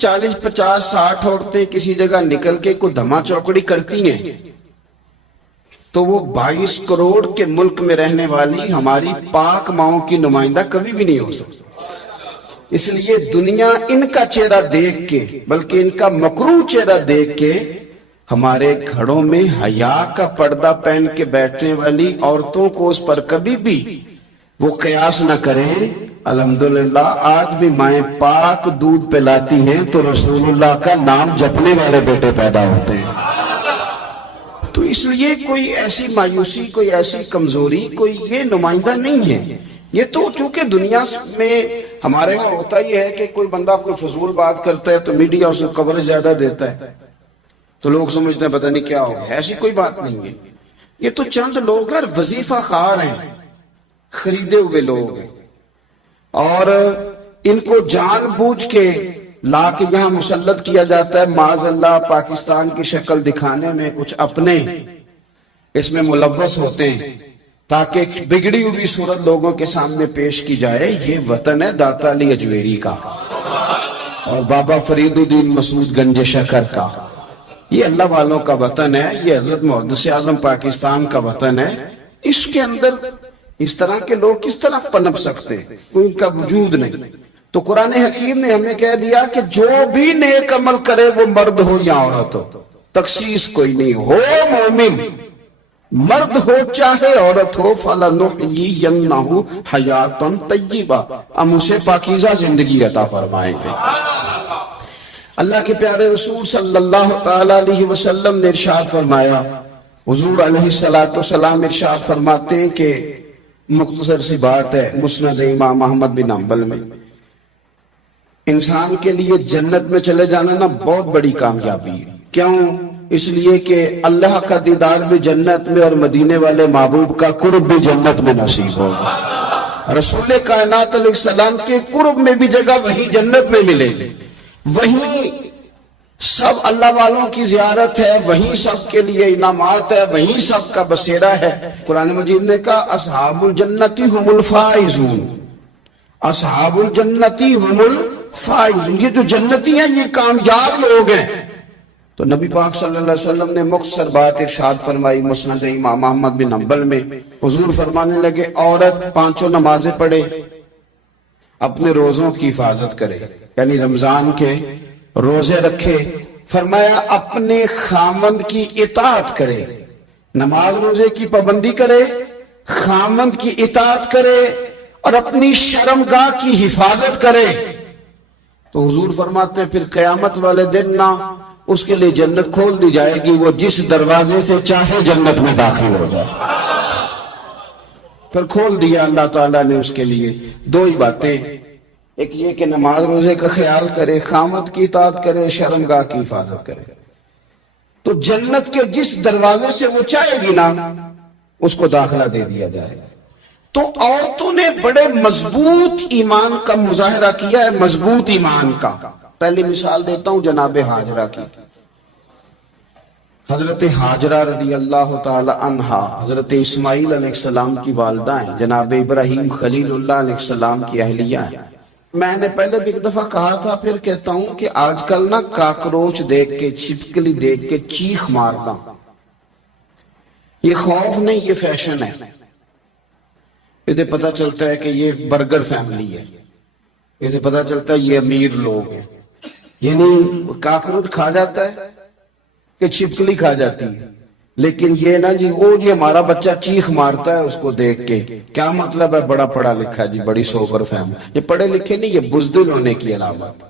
40, 50, 60 عورتیں کسی جگہ نکل کے کوئی دھما چوکڑی کرتی ہیں تو وہ 22 کروڑ کے ملک میں رہنے والی ہماری پاک ماؤں کی نمائندہ کبھی بھی نہیں ہو سکتی۔ اس لیے دنیا ان کا چہرہ دیکھ کے، بلکہ ان کا مکروہ چہرہ دیکھ کے، ہمارے گھروں میں حیا کا پردہ پہن کے بیٹھنے والی عورتوں کو اس پر کبھی بھی وہ قیاس نہ کریں۔ الحمدللہ آج بھی مائیں پاک دودھ پلاتی ہیں تو رسول اللہ کا نام جپنے والے بیٹے پیدا ہوتے ہیں۔ تو اس لیے کوئی ایسی مایوسی، کوئی ایسی کمزوری، کوئی یہ نمائندہ نہیں ہے۔ یہ تو چونکہ دنیا میں ہمارے یہاں ہوتا ہی ہے کہ کوئی بندہ کوئی فضول بات کرتا ہے تو میڈیا اسے کورج زیادہ دیتا ہے تو لوگ سمجھتے ہیں پتہ نہیں کیا ہو گیا۔ ایسی کوئی بات نہیں ہے۔ یہ تو چند لوگ ہیں، وظیفہ خوار ہیں، خریدے ہوئے لوگ ہیں، اور ان کو جان بوجھ کے لا کے یہاں مسلط کیا جاتا ہے معاذ اللہ پاکستان کی شکل دکھانے میں۔ کچھ اپنے اس میں ملوث ہوتے ہیں تاکہ بگڑی ہوئی صورت لوگوں کے سامنے پیش کی جائے۔ یہ وطن ہے داتا علی اجویری کا اور بابا فرید الدین مسعود گنج شکر کا، یہ اللہ والوں کا وطن ہے، یہ حضرت محدث اعظم پاکستان کا وطن ہے۔ اس کے اندر اس طرح کے لوگ کس طرح پنپ سکتے ہیں؟ کوئی ان کا وجود نہیں۔ تو قرآن حکیم نے ہمیں کہہ دیا کہ جو بھی نیک عمل کرے وہ مرد ہو یا عورت ہو، تخصیص کوئی نہیں، ہو مومن مرد ہو چاہے عورت ہو، فَلَنُحْيِيَنَّهُ حَيَاةً طَيِّبَةً، ہم اسے پاکیزہ زندگی عطا فرمائیں گے۔ اللہ کے پیارے رسول صلی اللہ تعالی علیہ وسلم نے ارشاد فرمایا، حضور علیہ السلام ارشاد فرماتے ہیں کہ مختصر سی بات ہے، مسند امام احمد بن حنبل میں، انسان کے لیے جنت میں چلے جانا نا بہت بڑی کامیابی ہے۔ کیوں؟ اس لیے کہ اللہ کا دیدار بھی جنت میں اور مدینے والے محبوب کا قرب بھی جنت میں نصیب ہوگا۔ رسول کائنات علیہ السلام کے قرب میں بھی جگہ وہی جنت میں ملے گی، وہیں سب اللہ والوں کی زیارت ہے، وہیں سب کے لیے انعامات ہے، وہیں سب کا بسیرا ہے۔ قرآن مجید نے کہا اصحاب الجنتی ہم الفائزون، اصحاب الجنتی ہم الفائزون، یہ جو جنتی ہیں یہ کامیاب لوگ ہیں۔ تو نبی پاک صلی اللہ علیہ وسلم نے مختصر بات ارشاد فرمائی مسند امام احمد بن حنبل میں، حضور فرمانے لگے عورت 5 نمازیں پڑھے، اپنے روزوں کی حفاظت کرے، یعنی رمضان کے روزے رکھے، فرمایا اپنے خامند کی اطاعت کرے، نماز روزے کی پابندی کرے، خامند کی اطاعت کرے اور اپنی شرمگاہ کی حفاظت کرے۔ تو حضور فرماتے ہیں پھر قیامت والے دن نہ اس کے لیے جنت کھول دی جائے گی، وہ جس دروازے سے چاہے جنت میں داخل ہو جائے۔ پھر کھول دیا اللہ تعالیٰ نے اس کے لیے۔ دو ہی باتیں، ایک یہ کہ نماز روزے کا خیال کرے، خامد کی اطاعت کرے، شرمگاہ کی حفاظت کرے، تو جنت کے جس دروازے سے وہ چاہے گی نا اس کو داخلہ دے دیا جائے۔ تو عورتوں نے بڑے مضبوط ایمان کا مظاہرہ کیا ہے، مضبوط ایمان کا۔ پہلی مثال دیتا ہوں جناب ہاجرہ کی۔ حضرت ہاجرہ رضی اللہ تعالی عنہا حضرت اسماعیل علیہ السلام کی والدہ ہیں، جناب ابراہیم خلیل اللہ علیہ السلام کی اہلیہ ہیں۔ میں نے پہلے بھی ایک دفعہ کہا تھا، پھر کہتا ہوں کہ آج کل نا کاکروچ دیکھ کے، چھپکلی دیکھ کے چیخ مارنا یہ خوف نہیں، یہ فیشن ہے۔ اسے پتہ چلتا ہے کہ یہ برگر فیملی ہے، اسے پتہ چلتا ہے یہ امیر لوگ ہیں۔ یعنی کاکروچ کھا جاتا ہے کہ چھپکلی کھا جاتی ہے، لیکن یہ نا جی وہ جی ہمارا بچہ چیخ مارتا ہے اس کو دیکھ کے، کیا مطلب ہے بڑا پڑھا لکھا جی، بڑی سوبر فیملی۔ یہ پڑھے لکھے نہیں، یہ بزدل ہونے کی علامت۔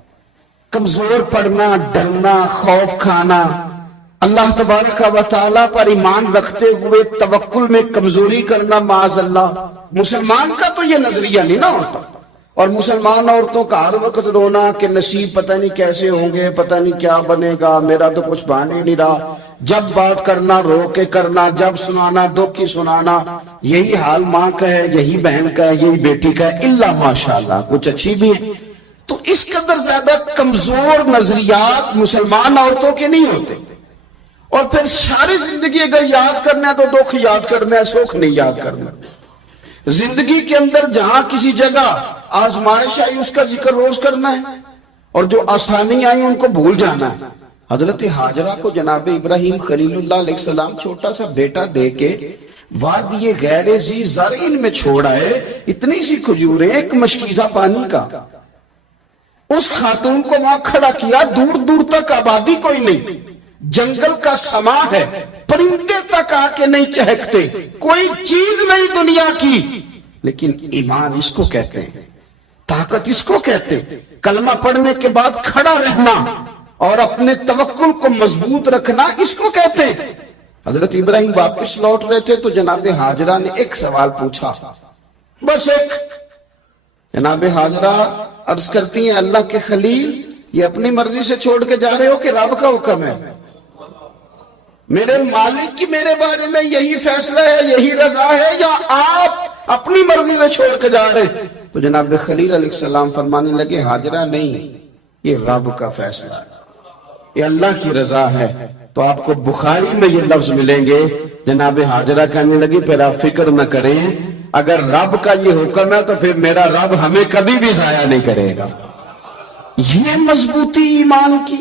کمزور پڑنا، ڈرنا، خوف کھانا، اللہ تبارک و تعالیٰ پر ایمان رکھتے ہوئے توکل میں کمزوری کرنا، معاذ اللہ۔ مسلمان کا تو یہ نظریہ نہیں نہ ہوتا، اور مسلمان عورتوں کا ہر وقت رونا کہ نصیب پتہ نہیں کیسے ہوں گے، پتہ نہیں کیا بنے گا، میرا تو کچھ بن ہی نہیں رہا۔ جب بات کرنا رو کے کرنا، جب سنانا دکھ ہی سنانا۔ یہی حال ماں کا ہے، یہی بہن کا ہے، یہی بیٹی کا ہے، اللہ ماشاءاللہ کچھ اچھی بھی ہے۔ تو اس قدر زیادہ کمزور نظریات مسلمان عورتوں کے نہیں ہوتے۔ اور پھر ساری زندگی اگر یاد کرنا ہے تو دکھ یاد کرنا ہے، سکھ نہیں یاد کرنا۔ زندگی کے اندر جہاں کسی جگہ آزمائش آئی اس کا ذکر روز کرنا ہے، اور جو آسانی آئی ان کو بھول جانا ہے۔ حضرت حاجرہ کو جناب ابراہیم خلیل اللہ علیہ السلام چھوٹا سا بیٹا دے کے وادی غیر ذی زرعین میں چھوڑ آئے، اتنی سی کھجوریں، ایک مشکیزہ پانی کا، اس خاتون کو وہاں کھڑا کیا، دور دور تک آبادی کوئی نہیں، جنگل کا سما ہے، پرندے تک آ کے نہیں چہکتے، کوئی چیز نہیں دنیا کی، لیکن ایمان اس کو کہتے ہیں، طاقت اس کو کہتے ہیں، کلمہ پڑھنے کے بعد کھڑا رہنا اور اپنے توکل کو مضبوط رکھنا اس کو کہتے ہیں۔ حضرت ابراہیم واپس لوٹ رہے تھے تو جناب حاجرہ نے ایک سوال پوچھا، بس ایک۔ جناب حاجرہ عرض کرتی ہیں اللہ کے خلیل، یہ اپنی مرضی سے چھوڑ کے جا رہے ہو کہ رب کا حکم ہے؟ میرے مالک کی میرے بارے میں یہی فیصلہ ہے، یہی رضا ہے، یا آپ اپنی مرضی میں چھوڑ کے جا رہے ہیں؟ تو جناب خلیل علیہ السلام فرمانے لگے، حاجرہ نہیں، یہ رب کا فیصلہ ہے، یہ اللہ کی رضا ہے۔ تو آپ کو بخاری میں یہ لفظ ملیں گے، جناب حاجرہ کہنے لگی پھر آپ فکر نہ کریں، اگر رب کا یہ حکم ہے تو پھر میرا رب ہمیں کبھی بھی ضائع نہیں کرے گا۔ یہ مضبوطی ایمان کی،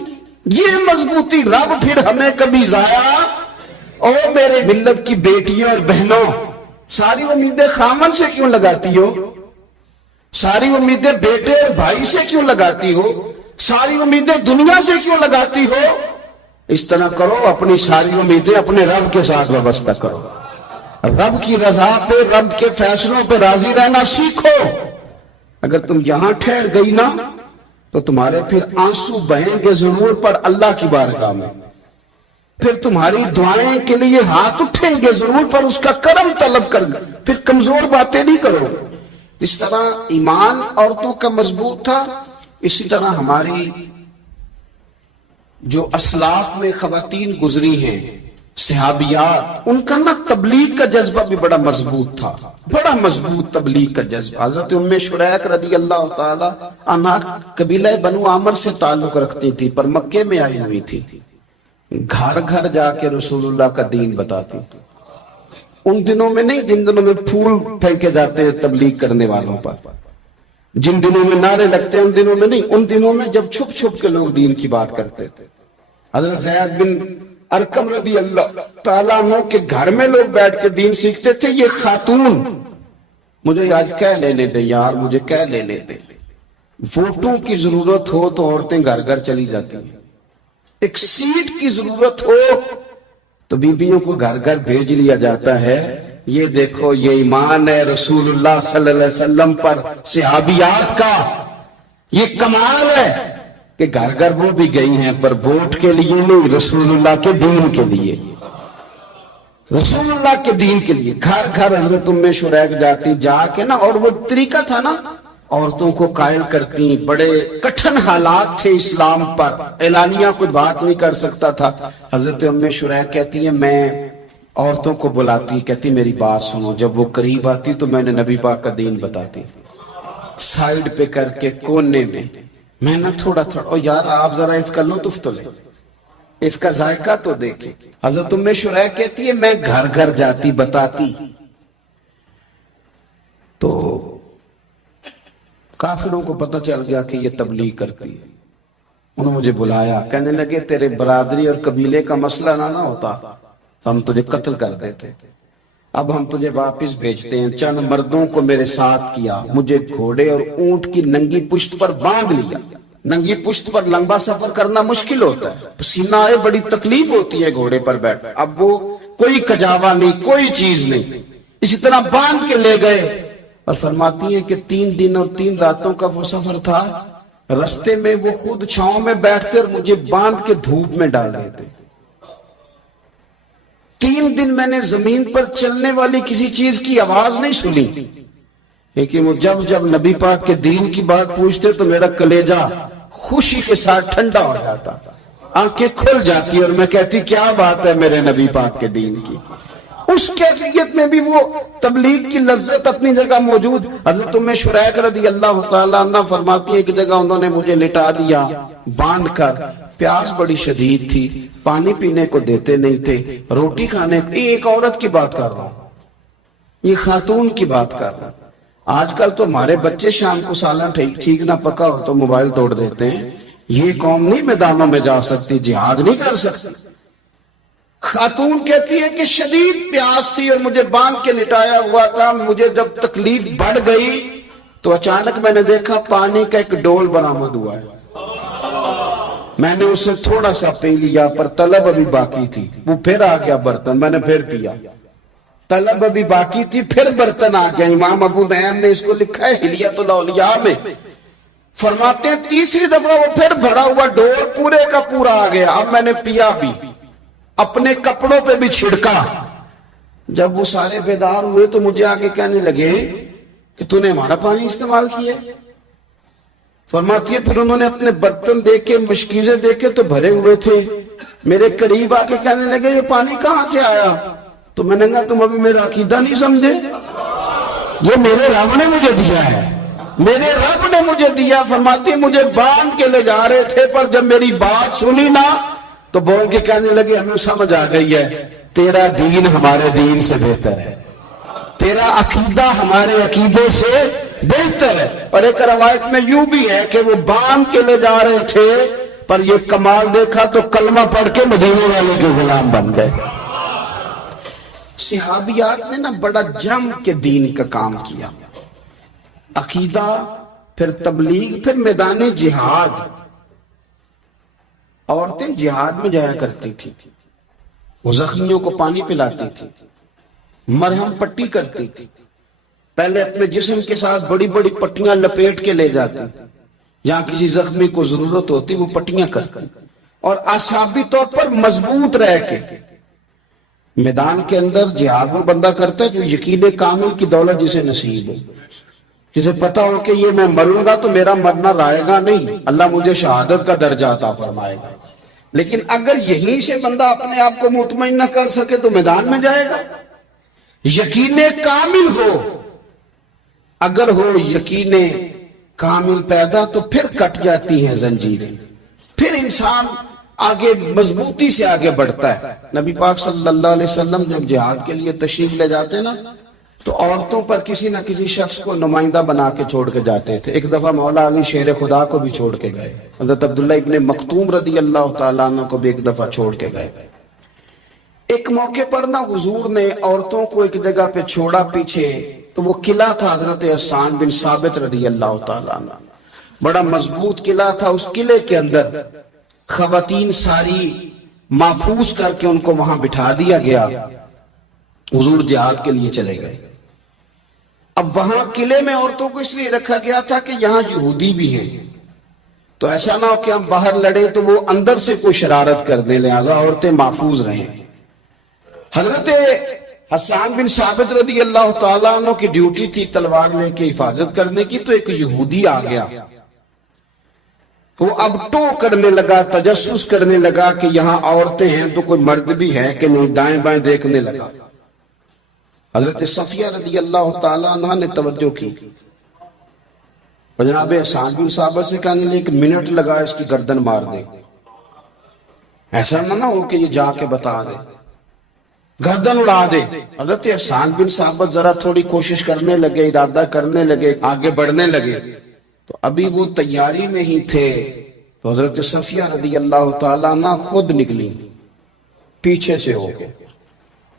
یہ مضبوطی، رب پھر ہمیں کبھی ضائع۔ او میرے ملت کی بیٹیوں اور بہنوں، ساری امیدیں خامن سے کیوں لگاتی ہو؟ ساری امیدیں بیٹے اور بھائی سے کیوں لگاتی ہو؟ ساری امیدیں دنیا سے کیوں لگاتی ہو؟ اس طرح کرو، اپنی ساری امیدیں اپنے رب کے ساتھ وابستہ کرو، رب کی رضا پہ، رب کے فیصلوں پہ راضی رہنا سیکھو۔ اگر تم یہاں ٹھہر گئی نا تو تمہارے پھر آنسو بہیں گے ضرور پر اللہ کی بارگاہ میں، پھر تمہاری دعائیں کے لیے ہاتھ اٹھیں گے ضرور پر اس کا کرم طلب کر گا، پھر کمزور باتیں نہیں کرو۔ اس طرح ایمان عورتوں کا مضبوط تھا، اسی طرح ہماری جو اسلاف میں خواتین گزری ہیں، صحابیات، ان کا نا تبلیغ کا جذبہ بھی بڑا مضبوط تھا، بڑا مضبوط تبلیغ کا جذبہ۔ حضرت ام شریک رضی اللہ تعالی عنہ قبیلہ بنو عامر سے تعلق رکھتی تھی، پر مکے میں آئی ہوئی تھی، گھر گھر جا کے رسول اللہ کا دین بتاتی تھی۔ ان دنوں میں نہیں جن دنوں میں پھول پھینکے جاتے ہیں تبلیغ کرنے والوں پر، جن دنوں میں نعرے لگتے ہیں ان دنوں میں نہیں، ان دنوں میں جب چھپ چھپ کے لوگ دین کی بات کرتے تھے۔ حضرت زید بن ارقم رضی اللہ تعالیٰ عنہ کے گھر میں لوگ بیٹھ کے دین سیکھتے تھے۔ یہ خاتون، مجھے آج کہہ لینے دے یار، مجھے کہہ لینے دے، ووٹوں کی ضرورت ہو تو عورتیں گھر گھر چلی جاتی ہیں، ایک سیٹ کی ضرورت ہو تو بیویوں کو گھر گھر بھیج لیا جاتا ہے۔ یہ دیکھو، یہ ایمان ہے رسول اللہ صلی اللہ علیہ وسلم پر صحابیات کا، یہ کمال ہے کہ گھر گھر وہ بھی گئی ہیں پر ووٹ کے لیے نہیں، رسول اللہ کے دین کے لیے، رسول اللہ کے دین کے لیے گھر گھر حضرت ام شریک جاتی، جا کے نا، اور وہ طریقہ تھا نا، عورتوں کو قائل کرتی، بڑے کٹھن حالات تھے اسلام پر، اعلانیہ کوئی بات نہیں کر سکتا تھا۔ حضرت ام شریک کہتی ہے میں عورتوں کو بلاتی، کہتی میری بات سنو، جب وہ قریب آتی تو میں نے نبی پاک کا دین بتاتی، سائیڈ پہ کر کے کونے میں نہ تھوڑا تھوڑا، یار آپ ذرا اس کا لطف تو لیں، اس کا ذائقہ تو دیکھیں۔ حضرت ام شریک کہتی ہے میں گھر گھر جاتی بتاتی، تو کافروں کو پتہ چل گیا کہ یہ تبلیغ کرتی ہے۔ انہوں نے مجھے بلایا، کہنے لگے تیرے برادری اور قبیلے کا مسئلہ نہ ہوتا تو ہم تجھے قتل کر دیتے، اب ہم تجھے واپس بھیجتے ہیں۔ چند مردوں کو میرے ساتھ کیا، مجھے گھوڑے اور اونٹ کی ننگی پشت پر باندھ لیا۔ ننگی پشت پر لمبا سفر کرنا مشکل ہوتا ہے، پسینہ آئے، بڑی تکلیف ہوتی ہے گھوڑے پر بیٹھ، اب وہ کوئی کجاوا نہیں، کوئی چیز نہیں، اسی طرح باندھ کے لے گئے۔ اور فرماتی ہیں کہ 3 دن اور 3 راتوں کا وہ سفر تھا، رستے میں وہ خود چھاؤں میں بیٹھتے اور مجھے باندھ کے دھوپ میں ڈال دیتے۔ 3 دن میں نے زمین پر چلنے والی کسی چیز کی آواز نہیں سنی، لیکن وہ جب نبی پاک کے دین کی بات پوچھتے تو میرا کلیجہ خوشی کے ساتھ ٹھنڈا ہو جاتا، آنکھیں کھل جاتی اور میں کہتی کیا بات ہے میرے نبی پاک کے دین کی۔ اس کیفیت میں بھی وہ تبلیغ کی لذت اپنی جگہ موجود۔ حضرت ام شریک رضی اللہ تعالیٰ عنہ فرماتی ہے ایک جگہ انہوں نے مجھے لٹا دیا باندھ کر، پیاس بڑی شدید تھی، پانی پینے کو دیتے نہیں تھے، روٹی کھانے کو، ایک عورت کی بات کر رہا ہوں، یہ خاتون کی بات کر رہا ہوں۔ آج کل تو ہمارے بچے شام کو سالن ٹھیک نہ پکا ہو تو موبائل توڑ دیتے ہیں، یہ قوم نہیں میدانوں میں جا سکتی، جہاد نہیں کر سکتی۔ خاتون کہتی ہے کہ شدید پیاس تھی اور مجھے باندھ کے لٹایا ہوا تھا، مجھے جب تکلیف بڑھ گئی تو اچانک میں نے دیکھا پانی کا ایک ڈول برآمد ہوا ہے، میں نے اسے تھوڑا سا پی لیا، پر طلب ابھی باقی تھی، وہ پھر آ گیا برتن، میں نے پھر پیا، طلب ابھی باقی تھی، پھر برتن آ گیا۔ امام ابو نعیم نے اس کو لکھا ہے حلیۃ الاولیاء میں، فرماتے ہیں تیسری دفعہ وہ پھر بھرا ہوا ڈول پورے کا پورا آ گیا، اب میں نے پیا بھی، اپنے کپڑوں پہ بھی چھڑکا۔ جب وہ سارے بیدار ہوئے تو مجھے آگے کہنے لگے کہ تو نے ہمارا پانی استعمال کیا۔ فرماتی ہے پھر انہوں نے اپنے برتن دیکھے، مشکیزیں دیکھے تو بھرے ہوئے تھے، میرے قریب آ کے کہنے لگے یہ پانی کہاں سے آیا؟ تو میں نے کہا تم ابھی میرا عقیدہ نہیں سمجھے، یہ میرے رب نے مجھے دیا ہے، میرے رب نے مجھے دیا۔ فرماتی مجھے باندھ کے لے جا رہے تھے، پر جب میری بات سنی نا تو بول کے کہنے لگے ہمیں سمجھ آ گئی ہے تیرا دین ہمارے دین سے بہتر ہے، تیرا عقیدہ ہمارے عقیدے سے بہتر ہے۔ اور ایک روایت میں یوں بھی ہے کہ وہ باندھ کے لے جا رہے تھے، پر یہ کمال دیکھا تو کلمہ پڑھ کے مدینے والے کے غلام بن گئے۔ صحابیات نے نا بڑا جم کے دین کا کام کیا، عقیدہ، پھر تبلیغ، پھر میدان جہاد۔ عورتیں جہاد میں جایا کرتی تھی، وہ زخمیوں کو پانی پلاتی تھی، مرہم پٹی کرتی تھی، پہلے اپنے جسم کے ساتھ بڑی بڑی پٹیاں لپیٹ کے لے جاتی، جہاں کسی زخمی کو ضرورت ہوتی وہ پٹیاں کرتی، اور اعصابی طور پر مضبوط رہ کے میدان کے اندر جہاد وہ بندہ کرتا ہے جو یقین کامل کی دولت جسے نصیب ہو، جسے پتا ہو کہ یہ میں مروں گا تو میرا مرنا رائے گا نہیں، اللہ مجھے شہادت کا درجہ عطا فرمائے گا۔ لیکن اگر یہیں سے بندہ اپنے آپ کو مطمئن نہ کر سکے تو میدان میں جائے گا۔ یقین کامل ہو، اگر ہو یقین کامل پیدا تو پھر کٹ جاتی ہیں زنجیریں، پھر انسان آگے مضبوطی سے آگے بڑھتا ہے۔ نبی پاک صلی اللہ علیہ وسلم جب جہاد کے لیے تشریف لے جاتے نا تو عورتوں پر کسی نہ کسی شخص کو نمائندہ بنا کے چھوڑ کے جاتے تھے۔ ایک دفعہ مولا علی شیر خدا کو بھی چھوڑ کے گئے، حضرت عبداللہ ابن مکتوم رضی اللہ تعالیٰ عنہ کو بھی ایک دفعہ چھوڑ کے گئے۔ ایک موقع پر نا حضور نے عورتوں کو ایک جگہ پہ چھوڑا پیچھے، تو وہ قلعہ تھا حضرت حسان بن ثابت رضی اللہ تعالیٰ عنہ، بڑا مضبوط قلعہ تھا۔ اس قلعے کے اندر خواتین ساری محفوظ کر کے ان کو وہاں بٹھا دیا گیا، حضور جہاد کے لیے چلے گئے۔ اب وہاں قلعے میں عورتوں کو اس لیے رکھا گیا تھا کہ یہاں یہودی بھی ہیں، تو ایسا نہ ہو کہ ہم باہر لڑیں تو وہ اندر سے کوئی شرارت کر دیں، لہذا عورتیں محفوظ رہیں۔ حضرت حسان بن ثابت رضی اللہ تعالیٰ عنہ کی ڈیوٹی تھی تلوار لے کے حفاظت کرنے کی، تو ایک یہودی آ گیا، وہ اب ٹو کرنے لگا، تجسس کرنے لگا کہ یہاں عورتیں ہیں تو کوئی مرد بھی ہے کہ نہیں، دائیں بائیں دیکھنے لگا۔ حضرت صفیہ رضی اللہ تعالیٰ عنہ نے توجہ کی، اور جناب حسان بن ثابت سے کہنے لگے کہ منٹ لگا اس کی گردن مار دے، ایسا نہ ہو کہ یہ جا کے بتا دے، گردن اڑا دے۔ حضرت حسان بن ثابت ذرا تھوڑی کوشش کرنے لگے، ارادہ کرنے لگے، آگے بڑھنے لگے، تو ابھی وہ تیاری میں ہی تھے تو حضرت صفیہ رضی اللہ تعالیٰ عنہ خود نکلی پیچھے سے ہو کے،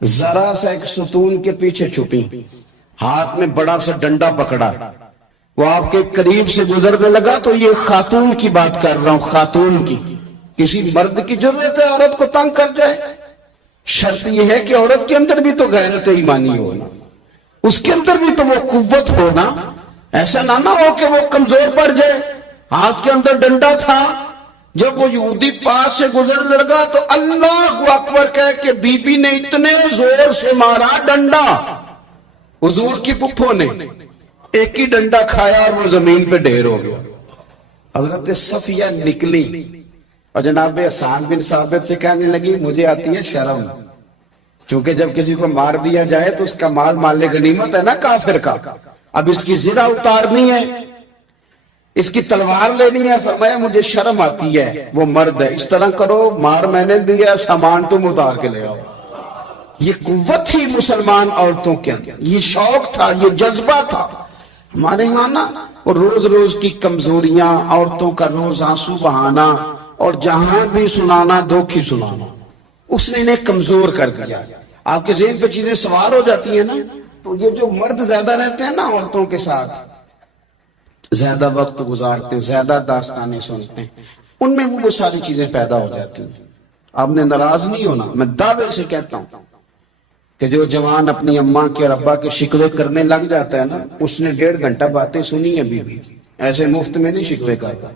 ذرا سا ایک ستون کے پیچھے چھپی، ہاتھ میں بڑا سا ڈنڈا پکڑا، وہ آپ کے قریب سے گزرنے لگا۔ تو یہ خاتون کی بات کر رہا ہوں، خاتون کی، کسی مرد کی ضرورت ہے عورت کو تنگ کر جائے؟ شرط یہ ہے کہ عورت کے اندر بھی تو غیرت ایمانی ہونا، اس کے اندر بھی تو وہ قوت ہونا، ایسا نہ ہو کہ وہ کمزور پڑ جائے۔ ہاتھ کے اندر ڈنڈا تھا، جب وہ یہودی پاس سے گزرنے لگا تو اللہ اکبر کہہ کے بی بی نے اتنے زور سے مارا ڈنڈا، حضور کی پھپھو نے ایک ہی ڈنڈا کھایا اور وہ زمین پہ ڈھیر ہو گیا۔ حضرت صفیہ نکلی اور جناب حسان بن ثابت سے کہنے لگی مجھے آتی ہے شرم، کیونکہ جب کسی کو مار دیا جائے تو اس کا مال مال غنیمت ہے نا کافر کا، اب اس کی زرہ اتارنی ہے، اس کی تلوار لینی ہے۔ فرمایا مجھے شرم آتی ہے، وہ مرد ہے، اس طرح کرو مار میں نے دیا، سامان تم اتار کے لے آؤ۔ یہ قوت تھی مسلمان عورتوں کے اندر، یہ شوق تھا، یہ جذبہ تھا۔ ہمارے یہاں نا اور روز روز کی کمزوریاں، عورتوں کا روز آنسو بہانا اور جہاں بھی سنانا دکھ ہی سنانا، اس نے انہیں کمزور کر دیا۔ آپ کے ذہن پہ چیزیں سوار ہو جاتی ہیں نا، تو یہ جو مرد زیادہ رہتے ہیں نا عورتوں کے ساتھ، زیادہ وقت گزارتے ہیں، زیادہ داستانیں سنتے ہیں، ان میں وہ ساری چیزیں پیدا ہو جاتی ہیں۔ آپ نے ناراض نہیں ہونا، میں دعوے سے کہتا ہوں کہ جو جوان اپنی اماں کے اور ابا کے شکوے کرنے لگ جاتا ہے نا، اس نے 1.5 گھنٹہ باتیں سنی ہیں بھی ایسے مفت میں نہیں شکوے کرتا،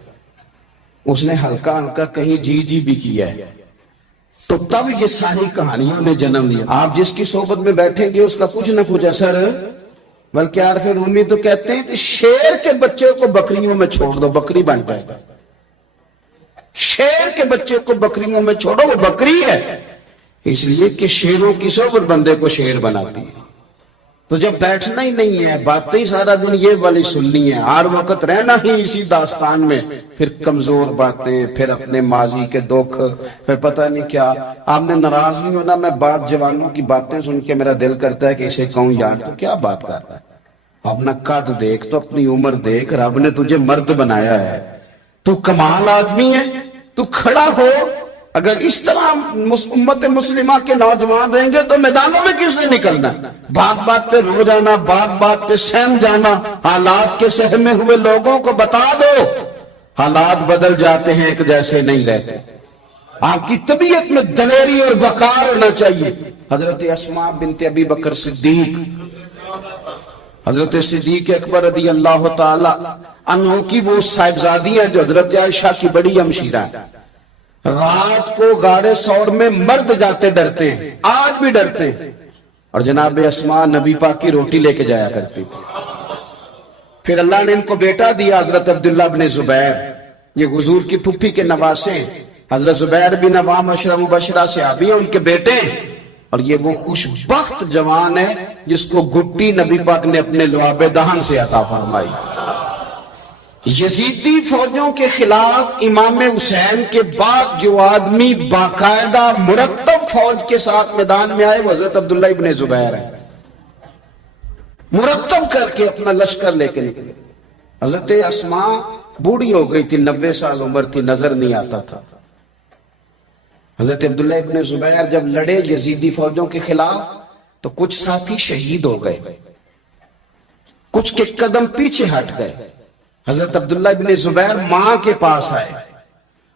اس نے ہلکا ہلکا کہیں جی بھی کیا ہے، تو تب یہ ساری کہانیوں نے جنم لیا۔ آپ جس کی صحبت میں بیٹھیں گے اس کا کچھ نہ کچھ اثر، بلکہ عارف رومی تو کہتے ہیں کہ شیر کے بچے کو بکریوں میں چھوڑ دو، بکری بن جائے گا۔ شیر کے بچے کو بکریوں میں چھوڑو، وہ بکری ہے، اس لیے کہ شیروں کی صحبت بندے کو شیر بناتی ہے۔ تو جب بیٹھنا ہی نہیں ہے، باتیں ہی سارا دن یہ والی سننی ہے، ہر وقت رہنا ہی اسی داستان میں، پھر کمزور باتیں، پھر اپنے ماضی کے دکھ، پھر پتہ نہیں کیا۔ آپ نے ناراض نہیں ہونا، میں بعض جوانوں کی باتیں سن کے میرا دل کرتا ہے کہ اسے کہوں یار تو کیا بات کر رہا ہے، اپنا قد دیکھ تو اپنی عمر دیکھ، رب نے تجھے مرد بنایا ہے، تو کمال آدمی ہے، تو کھڑا ہو۔ اگر اس طرح امت مسلمہ کے نوجوان رہیں گے تو میدانوں میں کس نے نکلنا؟ بات بات پہ رو جانا، بات بات پہ سہم جانا، حالات کے سہمے ہوئے لوگوں کو بتا دو حالات بدل جاتے ہیں، ایک جیسے نہیں رہتے۔ آپ کی طبیعت میں دلیری اور وقار ہونا چاہیے۔ حضرت اسماء بنت ابی بکر صدیق، حضرت صدیق اکبر رضی اللہ تعالی عنہ کی وہ صاحبزادی ہیں جو حضرت عائشہ کی بڑی ہمشیرہ ہیں۔ رات کو غار ثور میں مرد جاتے ڈرتے ہیں، آج بھی ڈرتے ہیں، اور جناب اسماء نبی پاک کی روٹی لے کے جایا کرتی تھی۔ پھر اللہ نے ان کو بیٹا دیا، حضرت عبداللہ بن زبیر، یہ حضور کی پھپھی کے نواسے ہیں۔ حضرت زبیر بن عوام عشرہ مبشرہ صحابی ہیں، ان کے بیٹے ہیں، اور یہ وہ خوشبخت جوان ہے جس کو گھٹی نبی پاک نے اپنے لعاب دہن سے عطا فرمائی۔ یزیدی فوجوں کے خلاف امام حسین کے بعد جو آدمی باقاعدہ مرتب فوج کے ساتھ میدان میں آئے وہ حضرت عبداللہ ابن زبیر ہے، مرتب کر کے اپنا لشکر لے کے نکلے۔ حضرت اسماء بوڑھی ہو گئی تھی، 90 سال عمر تھی، نظر نہیں آتا تھا۔ حضرت عبداللہ ابن زبیر جب لڑے یزیدی فوجوں کے خلاف تو کچھ ساتھی شہید ہو گئے، کچھ کے قدم پیچھے ہٹ گئے۔ حضرت عبداللہ ابن زبیر ماں کے پاس آئے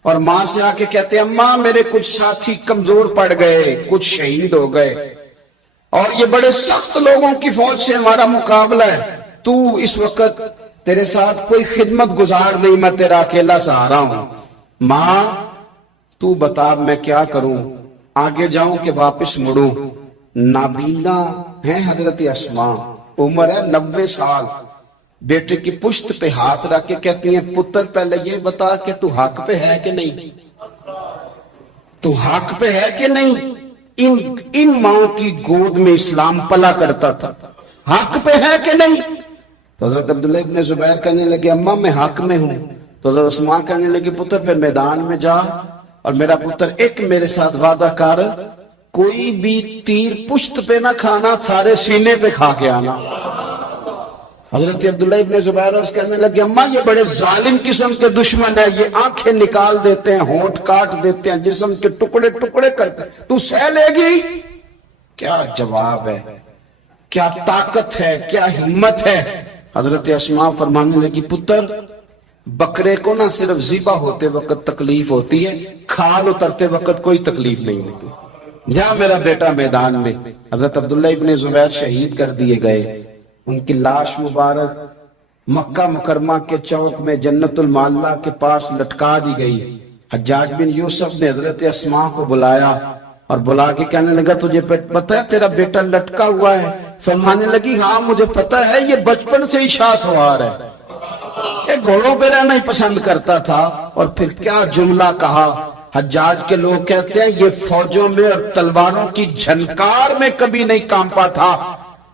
اور ماں سے آ کے کہتے ہیں اماں میرے کچھ ساتھی کمزور پڑ گئے، کچھ شہید ہو گئے، اور یہ بڑے سخت لوگوں کی فوج سے ہمارا مقابلہ ہے، تو اس وقت تیرے ساتھ کوئی خدمت گزار نہیں، میں تیرا اکیلا سہارا ہوں، ماں تو بتا میں کیا کروں، آگے جاؤں کہ واپس مڑوں؟ نابینا ہیں حضرت اسماء، عمر ہے 90 سال، بیٹے کی پشت پہ ہاتھ رکھ کے کہتی ہیں پتر پہلے یہ بتا کہ تو حق پہ ہے کہ نہیں، تو حق پہ ہے کہ نہیں؟ ان ماں کی گود میں اسلام پلا کرتا تھا، حق پہ ہے کہ نہیں؟ تو حضرت عبداللہ ابن زبیر کہنے لگے اماں میں حق میں ہوں۔ تو حضرت اسماء کہنے لگے پتر پھر میدان میں جا اور میرا پتر ایک میرے ساتھ وعدہ کر، کوئی بھی تیر پشت پہ نہ کھانا، سارے سینے پہ کھا کے آنا۔ حضرت عبداللہ ابن زبیر عرض کرنے لگے اماں یہ بڑے ظالم قسم کے دشمن ہے، یہ آنکھیں نکال دیتے ہیں، ہونٹ کاٹ دیتے ہیں، جسم کے ٹکڑے ٹکڑے کرتے ہیں، تو سہ لے گی؟ کیا جواب ہے، کیا طاقت ہے، کیا ہمت ہے۔ حضرت اسماء فرمانے لگی پتر بکرے کو نہ صرف ذبح ہوتے وقت تکلیف ہوتی ہے، کھال اترتے وقت کوئی تکلیف نہیں ہوتی، جا میرا بیٹا میدان میں۔ حضرت عبداللہ ابن زبیر شہید کر دیے گئے، ان کی لاش مبارک مکہ مکرمہ کے چوک میں جنت المعلا کے پاس لٹکا دی گئی۔ حجاج بن یوسف نے حضرت اسماء کو بلایا اور بلا کے کہنے لگا تجھے پتہ ہے تیرا بیٹا لٹکا ہوا ہے؟ فرمانے لگی ہاں مجھے پتہ ہے، یہ بچپن سے ہی شاہ سوار ہے، یہ گھوڑوں پہ رہنا ہی پسند کرتا تھا۔ اور پھر کیا جملہ کہا، حجاج کے لوگ کہتے ہیں یہ فوجوں میں اور تلواروں کی جھنکار میں کبھی نہیں کانپا تھا،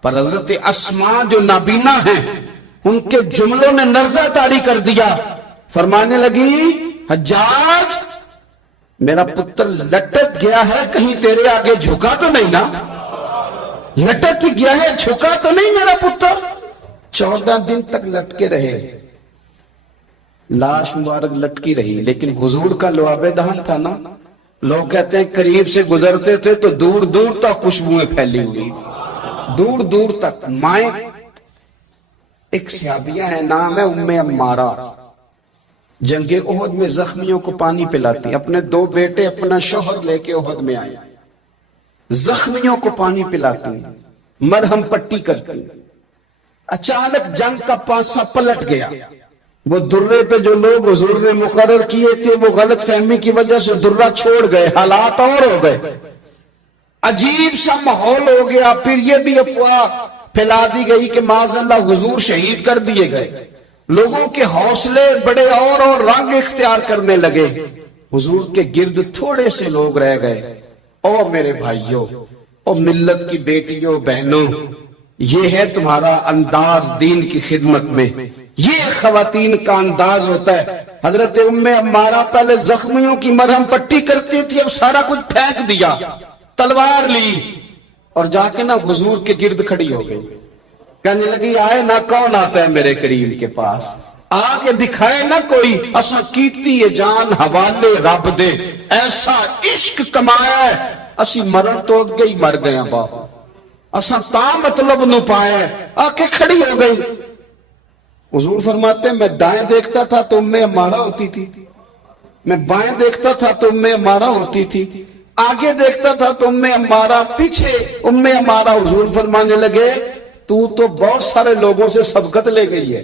پر حضرت اسماء جو نابینا ہیں ان کے جملوں نے نرزہ طاری کر دیا۔ فرمانے لگی حجاج میرا پتر لٹک گیا ہے، کہیں تیرے آگے جھکا تو نہیں نا؟ لٹک ہی گیا ہے، جھکا تو نہیں میرا پتر؟ 14 دن تک لٹکے رہے، لاش مبارک لٹکی رہی، لیکن حضور کا لعاب دہن تھا نا، لوگ کہتے ہیں قریب سے گزرتے تھے تو دور دور تک خوشبوئیں پھیلی ہوئی، دور دور تک۔ مائیں ایک صحابیہ ہے، نام ہے ام عمارہ، جنگ احد میں زخمیوں کو پانی پلاتی، اپنے 2 بیٹے اپنا شوہر لے کے احد میں آئے، زخمیوں کو پانی پلاتی، مرہم پٹی کرتی۔ اچانک جنگ کا پانسا پلٹ گیا، وہ درے پہ جو لوگ حضور نے مقرر کیے تھے وہ غلط فہمی کی وجہ سے درہ چھوڑ گئے، حالات اور ہو گئے، عجیب سا ماحول ہو گیا۔ پھر یہ بھی افواہ پھیلا دی گئی کہ معاذ اللہ حضور شہید کر دیے گئے، لوگوں کے حوصلے بڑے اور رنگ اختیار کرنے لگے، حضور کے گرد تھوڑے سے لوگ رہ گئے۔ او میرے بھائیوں، او ملت کی بیٹیوں بہنوں، یہ ہے تمہارا انداز دین کی خدمت میں، یہ خواتین کا انداز ہوتا ہے۔ حضرت ام عمارہ پہلے زخمیوں کی مرہم پٹی کرتی تھی، اب سارا کچھ پھینک دیا، تلوار لی اور جا کے نا حضور کے گرد کھڑی ہو گئی، کہنے لگی آئے نہ کون آتا ہے میرے کریم کے پاس، آگے دکھائے نہ کوئی، اسا کیتی ہے جان حوالے رب دے، ایسا عشق کمایا ہے اسی مرن تو گئی مر گیا باپ، اسا تا مطلب نو پایا، آ کے کھڑی ہو گئی۔ حضور فرماتے ہیں میں دائیں دیکھتا تھا تو ام عمارہ ہوتی تھی، میں بائیں دیکھتا تھا تو ام عمارہ ہوتی تھی، آگے دیکھتا تھا تو ام عمارہ، پیچھے ام عمارہ۔ حضور فرمانے لگے تو بہت سارے لوگوں سے سبقت لے گئی ہے،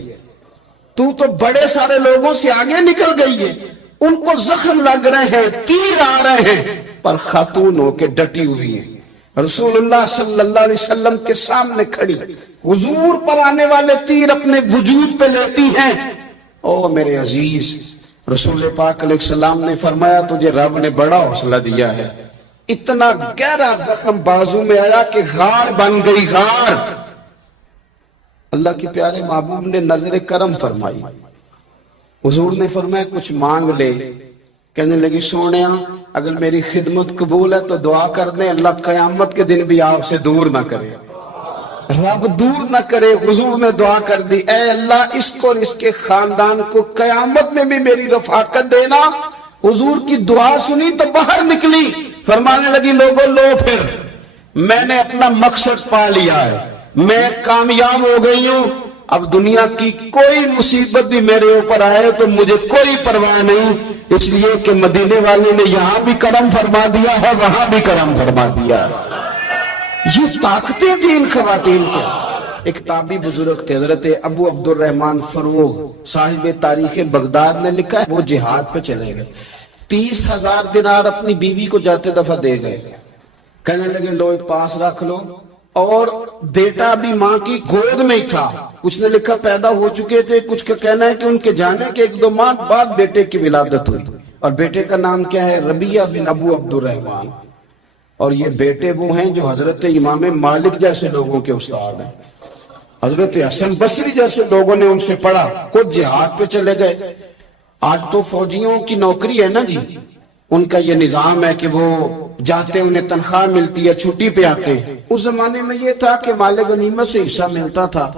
تو بڑے سارے لوگوں سے آگے نکل گئی ہے، ان کو زخم لگ رہے ہیں، تیر آ رہے ہیں، پر خاتون ہو کے ڈٹی ہوئی ہیں، رسول اللہ صلی اللہ علیہ وسلم کے سامنے کھڑی، حضور پر آنے والے تیر اپنے وجود پہ لیتی ہیں۔ او میرے عزیز، رسول پاک علیہ السلام نے فرمایا تجھے رب نے بڑا حوصلہ دیا ہے، اتنا گہرا زخم بازو میں آیا کہ غار بن گئی، غار۔ اللہ کے پیارے محبوب نے نظر کرم فرمائی، حضور نے فرمایا کچھ مانگ لے، کہنے لگی سونیا اگر میری خدمت قبول ہے تو دعا کر دیں اللہ قیامت کے دن بھی آپ سے دور نہ کرے، رب دور نہ کرے۔ حضور نے دعا کر دی، اے اللہ اس کو اور اس کے خاندان کو قیامت میں بھی میری رفاقت دینا۔ حضور کی دعا سنی تو باہر نکلی، فرمانے لگی لوگوں لو پھر میں نے اپنا مقصد پا لیا ہے، میں کامیاب ہو گئی ہوں، اب دنیا کی کوئی مصیبت بھی میرے اوپر آئے تو مجھے کوئی پرواہ نہیں، اس لیے کہ مدینے والے نے یہاں بھی کرم فرما دیا ہے وہاں بھی کرم فرما دیا ہے۔ یہ طاقتیں تھیں ان خواتین کے۔ ایک تابعی بزرگ تھے حضرت ابو عبد الرحمن فروغ، صاحب تاریخ بغداد نے لکھا ہے وہ جہاد پہ چلے گئے، 30,000 دینار اپنی بیوی کو جاتے دفعہ دے گئے، کہنے لگے لو پاس رکھ لو، اور بیٹا بھی ماں کی گود میں ہی تھا، کچھ نے لکھا پیدا ہو چکے تھے، کچھ کا کہنا ہے کہ ان کے جانے کے 1-2 ماہ بعد بیٹے کی ولادت ہوئی، اور بیٹے کا نام کیا ہے ربیہ بن ابو عبد الرحمن، اور یہ بیٹے وہ ہیں جو حضرت امام مالک جیسے لوگوں کے استاد ہیں، حضرت حسن بصری جیسے لوگوں نے ان سے پڑھا، خود جہاد پہ چلے گئے۔ آج تو فوجیوں کی نوکری ہے نا جی، ان کا یہ نظام ہے کہ وہ جاتے ہیں انہیں تنخواہ ملتی ہے، چھٹی پہ آتے ہیں۔ اس زمانے میں یہ تھا کہ مال غنیمت سے حصہ ملتا تھا،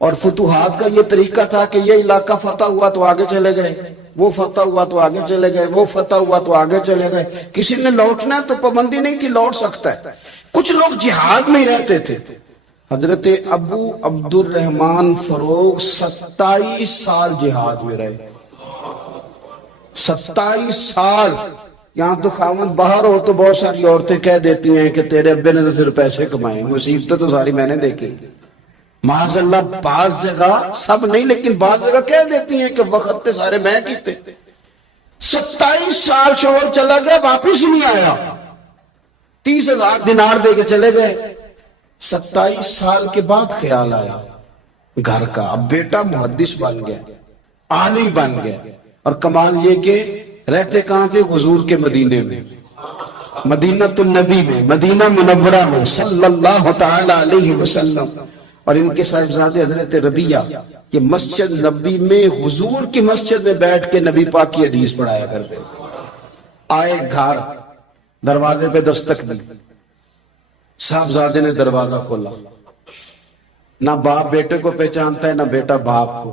اور فتوحات کا یہ طریقہ تھا کہ یہ علاقہ فتح ہوا تو آگے چلے گئے، وہ فتح ہوا تو آگے چلے گئے، وہ فتح ہوا تو آگے چلے گئے، کسی نے لوٹنا ہے تو پابندی نہیں تھی، لوٹ سکتا ہے۔ کچھ لوگ جہاد میں ہی رہتے تھے۔ حضرت ابو عبد الرحمن فروغ 27 سال جہاد میں رہے، 27 سال۔ یہاں تو خاوند باہر ہو تو بہت ساری عورتیں کہہ دیتی ہیں کہ تیرے ابے نے تو صرف پیسے کمائے، مصیبتیں تو ساری میں نے دیکھی۔ معاذ اللہ بعض جگہ، سب نہیں لیکن بعض جگہ کہہ دیتی ہیں کہ وقت تے سارے میں کیتے۔ 27 سال شوہر چلا گیا، واپس نہیں آیا، 30,000 دینار دے کے چلے گئے۔ 27 سال کے بعد خیال آیا گھر کا، اب بیٹا محدث بن گیا، عالم بن گیا، اور کمال یہ کہ رہتے کہاں تھے؟ حضور کے مدینے میں، مدینہ النبی میں، مدینہ منورہ میں صلی اللہ تعالی علیہ وسلم۔ اور ان کے صاحبزادے حضرت ربیہ یہ مسجد نبی میں، حضور کی مسجد میں بیٹھ کے نبی پاک کی حدیث پڑھایا کرتے۔ آئے گھر، دروازے پہ دستک دی، صاحبزادے نے دروازہ کھولا، نہ باپ بیٹے کو پہچانتا ہے نہ بیٹا باپ کو،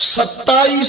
27